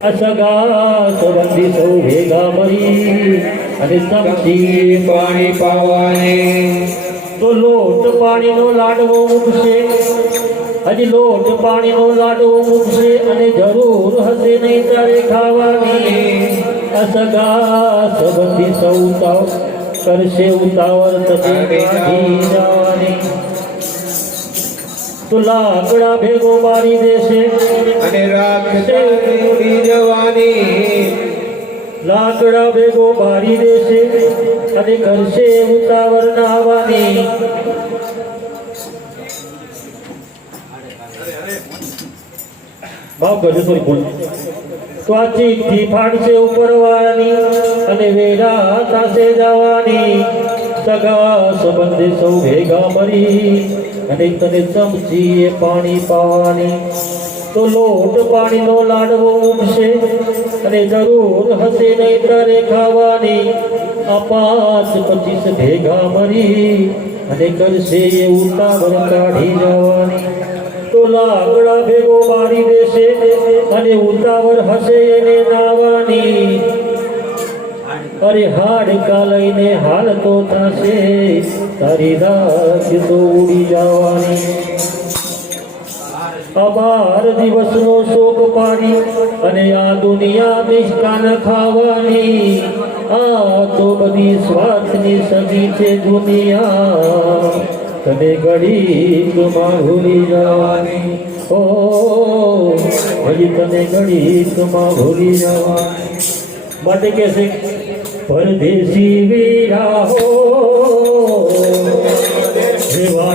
અસગા સંબંધી સૌ ભેગા મળી અને સમજી પાણી પાવાને. તો લોટ પાણીનો લાડવો મૂકશે. હજી લોટ પાણીનો લાડવો મૂકશે અને જરૂર હશે નહીં તારે ખાવાની. અસગા સંબંધી સૌ ઉતાવ કરશે ઉતાવળ જવાની. તો લાકડા ભેગો મારી દેશે. લાકડા ભેગો મારી દેશે અને કરશે ઉતાવળ નાવાની ભાવ કરજો થોડી ભૂલ તો આ ચીઠી ફાડશે ઉપરવાની અને વેરા સાથે જવાની. સગા સંબંધે સૌ ભેગા મરી અને તને ચમચીએ પાણી પાવાની. તો લોટ પાણીનો લાડવો ઉઠશે અને જરૂર હશે નહીં તારે ખાવાની. આ પાંચ પચીસ ભેગા મરી અને કરશે એ ઉતાવળ કાઢી જવાની. તો લાકડા ભેગો મારી દેશે અને ઉતાવળ હશે એને નાવાની. અરે હાડકા લઈને હાલતો થશે. તારી રાખ તો ઉડી જવાની. દુનિયા મિષ્ટાન ખાવાની. આ તો બધી સ્વાર્થની સદી છે દુનિયા. તને ઘડીકમાં ભૂલી જવાની. ઓ હજી તને ઘડીકમાં ભૂલી જવાની. માટે કે છે, પરદેશી વીરા હો જેવા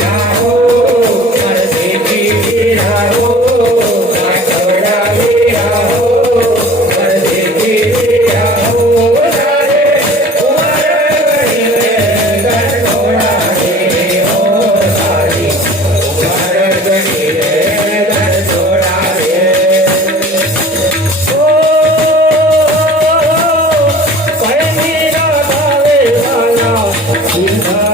Yeah.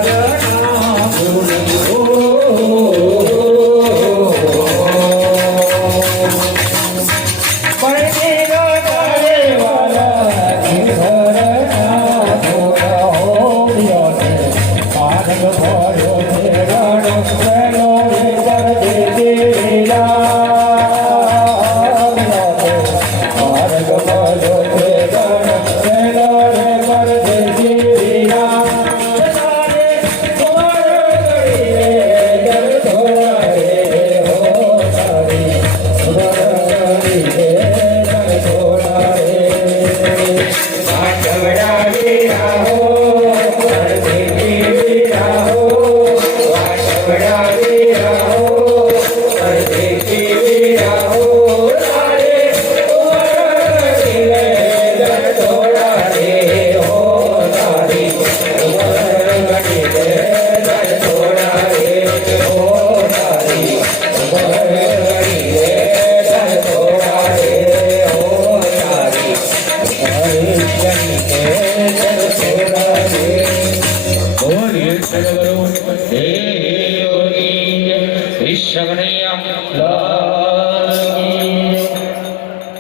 Hey,